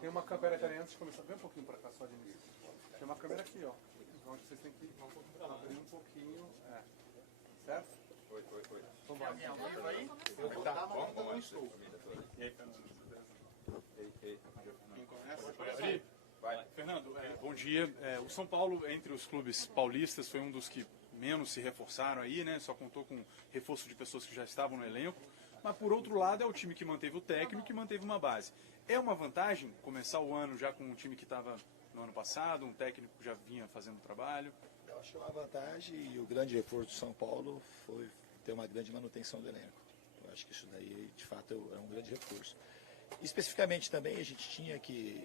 Tem uma câmera aqui antes de começar, vem um pouquinho para cá só de início. Tem uma câmera aqui, ó. Então acho que vocês têm que abrir um pouquinho. Certo? Oi. Então vai. Tem alguém ao vivo aí? Eu vou dar uma Como estou? E aí, Fernando? Quem conhece? Pode abrir? Vai. Fernando, bom dia. O São Paulo, entre os clubes paulistas, foi um dos que menos se reforçaram aí, né? Só contou com reforço de pessoas que já estavam no elenco. Mas, por outro lado, é o time que manteve o técnico e manteve uma base. É uma vantagem começar o ano já com um time que estava no ano passado, um técnico que já vinha fazendo o trabalho? Eu acho que é uma vantagem e o grande reforço do São Paulo foi ter uma grande manutenção do elenco. Eu acho que isso daí, de fato, é um grande reforço. Especificamente também, a gente tinha que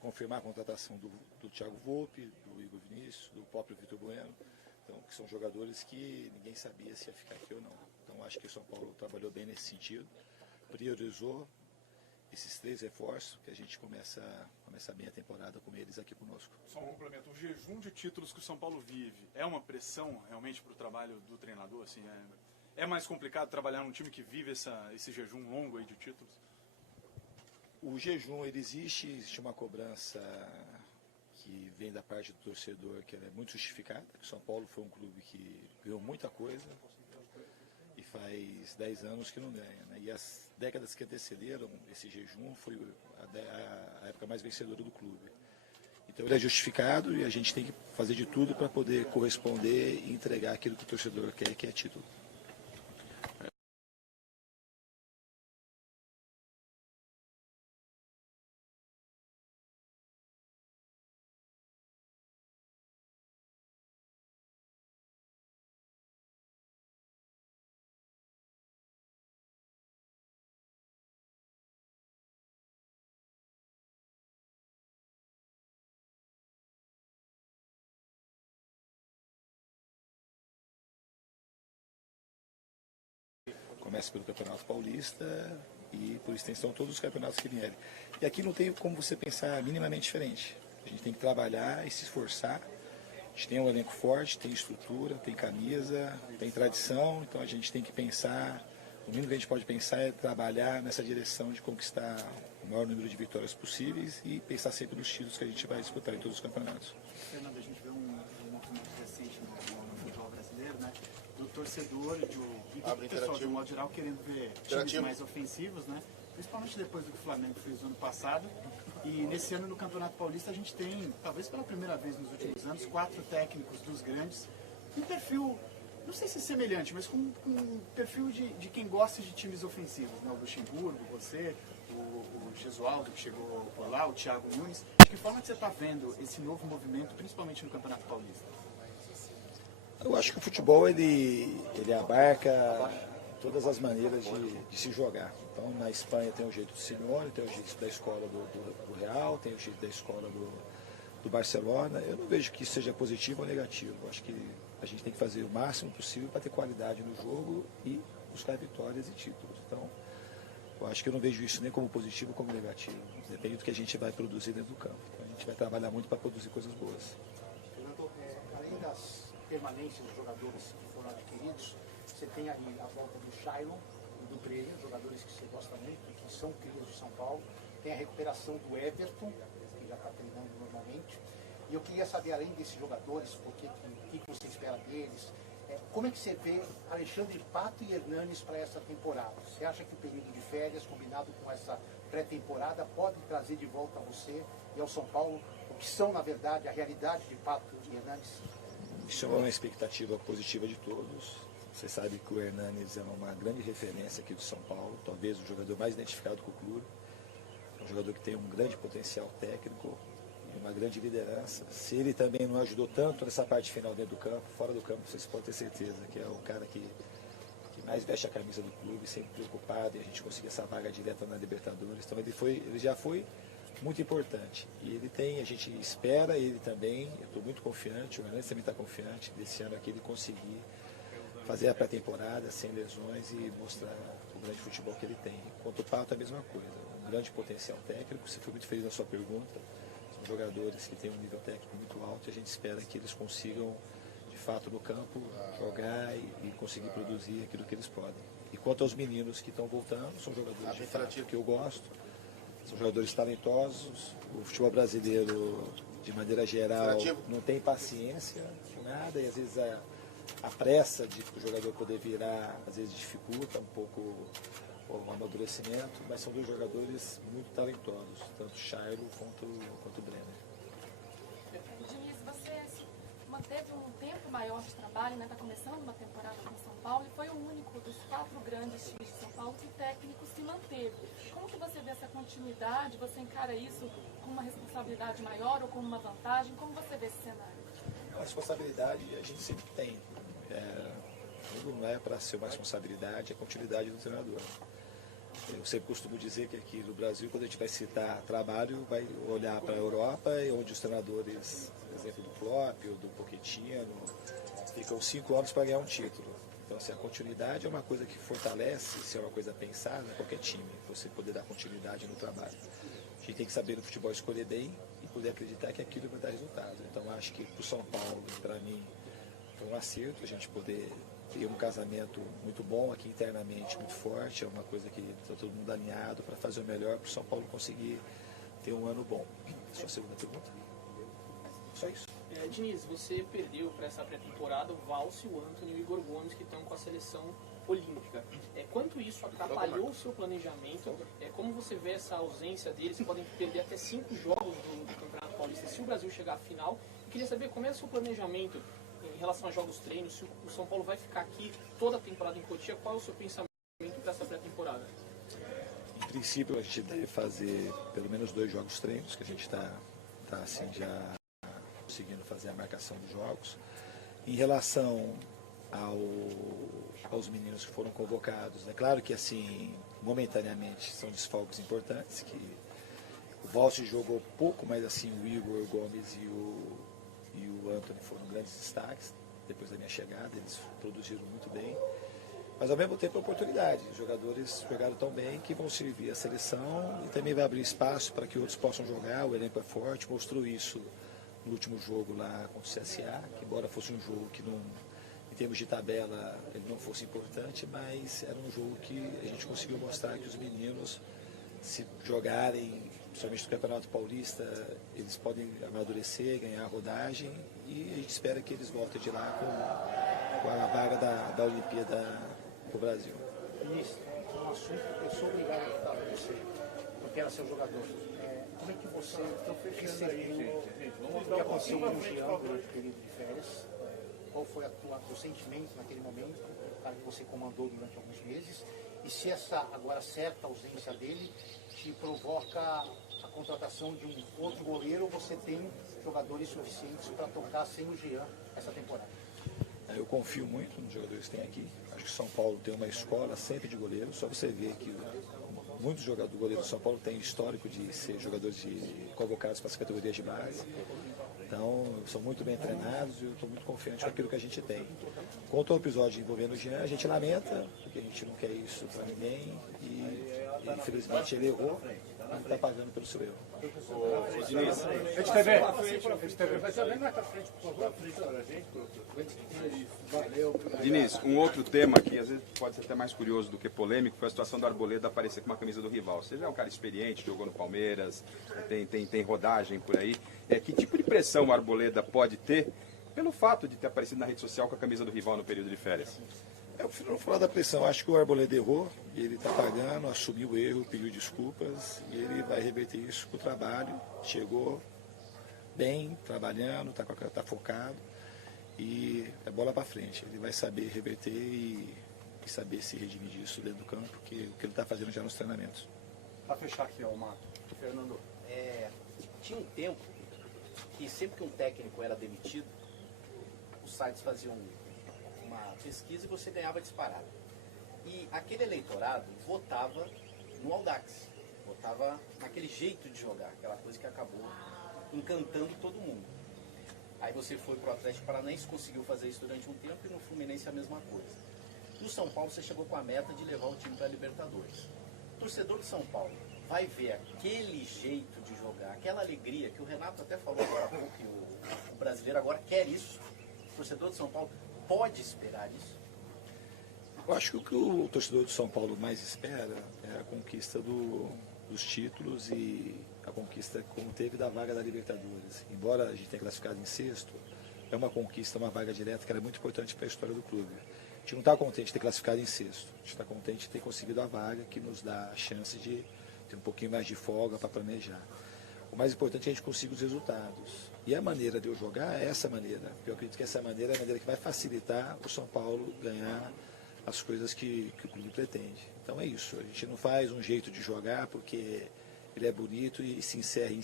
confirmar a contratação do Thiago Volpi, do Igor Vinícius, do próprio Vitor Bueno, então, que são jogadores que ninguém sabia se ia ficar aqui ou não. Então, acho que o São Paulo trabalhou bem nesse sentido, priorizou esses 3 reforços, que a gente começa bem a temporada com eles aqui conosco. Só um complemento, o jejum de títulos que o São Paulo vive é uma pressão realmente para o trabalho do treinador? Assim, é mais complicado trabalhar num time que vive esse jejum longo aí de títulos? O jejum, ele existe uma cobrança que vem da parte do torcedor que ela é muito justificada. O São Paulo foi um clube que ganhou muita coisa e faz 10 anos que não ganha, né? E as décadas que antecederam esse jejum foi a época mais vencedora do clube. Então ele é justificado e a gente tem que fazer de tudo para poder corresponder e entregar aquilo que o torcedor quer, que é título. Começa pelo Campeonato Paulista e, por extensão, todos os campeonatos que vierem. E aqui não tem como você pensar minimamente diferente. A gente tem que trabalhar e se esforçar. A gente tem um elenco forte, tem estrutura, tem camisa, tem tradição, então a gente tem que pensar, o mínimo que a gente pode pensar é trabalhar nessa direção de conquistar o maior número de vitórias possíveis e pensar sempre nos títulos que a gente vai disputar em todos os campeonatos. Fernando, a gente vê um movimento recente no futebol brasileiro, né? Do torcedor, do pessoal de um modo geral querendo ver times mais ofensivos, né? Principalmente depois do que o Flamengo fez no ano passado. E nesse ano no Campeonato Paulista a gente tem, talvez pela primeira vez nos últimos anos, 4 técnicos dos grandes, um perfil, não sei se semelhante, mas com um perfil de quem gosta de times ofensivos, né? O Luxemburgo, você, o Gesualdo que chegou por lá, o Thiago Nunes. De que forma que você está vendo esse novo movimento, principalmente no Campeonato Paulista? Eu acho que o futebol ele abarca todas as maneiras de se jogar. Então, na Espanha tem o jeito do Simeone, tem o jeito da escola do Real, tem o jeito da escola do Barcelona. Eu não vejo que isso seja positivo ou negativo. Eu acho que a gente tem que fazer o máximo possível para ter qualidade no jogo e buscar vitórias e títulos. Então, eu acho que eu não vejo isso nem como positivo como negativo. Depende do que a gente vai produzir dentro do campo. Então, a gente vai trabalhar muito para produzir coisas boas. Fernando, além das permanência dos jogadores que foram adquiridos, você tem aí a volta do Shailon e do Breyer, jogadores que você gosta muito, que são crias de São Paulo. Tem a recuperação do Everton, que já está treinando normalmente. E eu queria saber, além desses jogadores, o que você espera deles, como é que você vê Alexandre Pato e Hernanes para essa temporada? Você acha que o período de férias, combinado com essa pré-temporada, pode trazer de volta a você e ao São Paulo o que são, na verdade, a realidade de Pato e Hernanes? Isso é uma expectativa positiva de todos. Você sabe que o Hernanes é uma grande referência aqui do São Paulo, talvez o jogador mais identificado com o clube. É um jogador que tem um grande potencial técnico e uma grande liderança. Se ele também não ajudou tanto nessa parte final dentro do campo, fora do campo, vocês podem ter certeza que é o cara que mais veste a camisa do clube, sempre preocupado em a gente conseguir essa vaga direta na Libertadores. Então ele já foi muito importante. E ele tem, a gente espera ele também, eu estou muito confiante, o Hernandes também está confiante desse ano aqui ele conseguir fazer a pré-temporada sem lesões e mostrar o grande futebol que ele tem. Quanto ao Pato, a mesma coisa, um grande potencial técnico, você foi muito feliz na sua pergunta, são jogadores que têm um nível técnico muito alto e a gente espera que eles consigam, de fato, no campo, jogar e conseguir produzir aquilo que eles podem. E quanto aos meninos que estão voltando, são jogadores de fato que eu gosto, São jogadores talentosos. O futebol brasileiro, de maneira geral, não tem paciência com nada, e às vezes a pressa de o jogador poder virar, às vezes dificulta um pouco o amadurecimento, mas são dois jogadores muito talentosos, tanto o Shailo quanto o Brenner. Diniz, você manteve um tempo maior de trabalho, né? Está começando uma temporada com São Paulo e foi o único dos 4 grandes times de São Paulo que o técnico se manteve. Como que você vê essa continuidade? Você encara isso como uma responsabilidade maior ou como uma vantagem? Como você vê esse cenário? A responsabilidade a gente sempre tem. Tudo não é para ser uma responsabilidade, é a continuidade do treinador. Eu sempre costumo dizer que aqui no Brasil, quando a gente vai citar trabalho, vai olhar para a Europa, onde os treinadores, por exemplo, do Klopp ou do Pochettino, ficam 5 anos para ganhar um título. Então, assim, a continuidade é uma coisa que fortalece, se é uma coisa pensada, qualquer time, você poder dar continuidade no trabalho. A gente tem que saber no futebol escolher bem e poder acreditar que aquilo vai dar resultado. Então, acho que para o São Paulo, para mim, foi um acerto a gente poder ter um casamento muito bom aqui internamente, muito forte, é uma coisa que está todo mundo alinhado para fazer o melhor para o São Paulo conseguir ter um ano bom. Sua segunda pergunta? Só isso. Diniz, você perdeu para essa pré-temporada o Valse, o Antony e o Igor Gomes, que estão com a seleção olímpica. Quanto isso atrapalhou o seu planejamento? Como você vê essa ausência deles? Você podem perder até 5 jogos do Campeonato Paulista se o Brasil chegar à final. Eu queria saber como é o seu planejamento em relação a jogos treinos, se o São Paulo vai ficar aqui toda a temporada em Cotia, qual é o seu pensamento para essa pré-temporada? Em princípio, a gente deve fazer pelo menos 2 jogos treinos, que a gente está assim, já conseguindo fazer a marcação dos jogos. Em relação aos meninos que foram convocados, é claro que assim, momentaneamente são desfalques importantes, que o Valse jogou pouco, mas assim, o Igor Gomes e o Antony foram grandes destaques depois da minha chegada, eles produziram muito bem, mas ao mesmo tempo é oportunidade, os jogadores jogaram tão bem que vão servir a seleção e também vai abrir espaço para que outros possam jogar, o elenco é forte, mostrou isso no último jogo lá contra o CSA, que embora fosse um jogo que não, em termos de tabela ele não fosse importante, mas era um jogo que a gente conseguiu mostrar que os meninos, se jogarem principalmente no Campeonato Paulista, eles podem amadurecer, ganhar rodagem e a gente espera que eles voltem de lá com a vaga da Olimpíada para o Brasil. Diniz, um assunto que eu sou obrigado a falar para você, porque era seu jogador. Como é que você recebeu o que aconteceu com o Jean durante o período de férias? Qual foi o sentimento naquele momento, o cara que você comandou durante alguns meses? E se essa agora certa ausência dele te provoca a contratação de um outro goleiro, ou você tem jogadores suficientes para tocar sem o Jean essa temporada? Eu confio muito nos jogadores que tem aqui. Acho que São Paulo tem uma escola sempre de goleiros. Só você ver que muitos goleiros do São Paulo têm histórico de ser jogadores convocados para as categorias de base. Então, são muito bem treinados e eu estou muito confiante com aquilo que a gente tem. Quanto ao episódio envolvendo o Jean, a gente lamenta, porque a gente não quer isso para ninguém e infelizmente ele errou e está pagando pelo seu erro. Diniz, Diniz, um outro tema que às vezes pode ser até mais curioso do que polêmico foi a situação do Arboleda aparecer com uma camisa do rival. Você já é um cara experiente, jogou no Palmeiras, tem rodagem por aí. Que tipo de pressão o Arboleda pode ter pelo fato de ter aparecido na rede social com a camisa do rival no período de férias? Eu prefiro não falar da pressão. Acho que o Arboleda errou, ele está pagando, assumiu o erro, pediu desculpas e ele vai reverter isso com o trabalho. Chegou bem, trabalhando, está focado e é bola para frente. Ele vai saber reverter e saber se redimir disso dentro do campo, que o que ele está fazendo já nos treinamentos. Para fechar aqui, ó, o Mato. Fernando. Tinha um tempo que sempre que um técnico era demitido, os sites faziam uma pesquisa e você ganhava disparado. E aquele eleitorado votava no Audax, votava naquele jeito de jogar, aquela coisa que acabou encantando todo mundo. Aí você foi para o Atlético Paranaense, conseguiu fazer isso durante um tempo e no Fluminense a mesma coisa. No São Paulo você chegou com a meta de levar o time para a Libertadores. O torcedor de São Paulo vai ver aquele jeito de jogar, aquela alegria que o Renato até falou agora há pouco, que o brasileiro agora quer isso. O torcedor de São Paulo pode esperar isso? Eu acho que o que o torcedor de São Paulo mais espera é a conquista dos títulos e a conquista como teve da vaga da Libertadores. Embora a gente tenha classificado em sexto, é uma conquista, uma vaga direta que era muito importante para a história do clube. A gente não está contente de ter classificado em sexto, a gente está contente de ter conseguido a vaga que nos dá a chance de ter um pouquinho mais de folga para planejar. O mais importante é que a gente consiga os resultados. E a maneira de eu jogar é essa maneira. Eu acredito que essa maneira é a maneira que vai facilitar o São Paulo ganhar as coisas que o clube pretende. Então é isso. A gente não faz um jeito de jogar porque ele é bonito e se encerra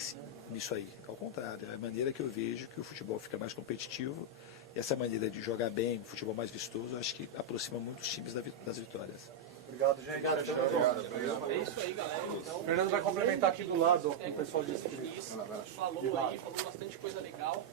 nisso aí. Ao contrário, é a maneira que eu vejo que o futebol fica mais competitivo. E essa maneira de jogar bem, o futebol mais vistoso, eu acho que aproxima muito os times das vitórias. Obrigado, gente. Obrigado. É isso aí, galera. Então, O Fernando vai complementar aqui do lado, ó, com o pessoal de falou bastante coisa legal.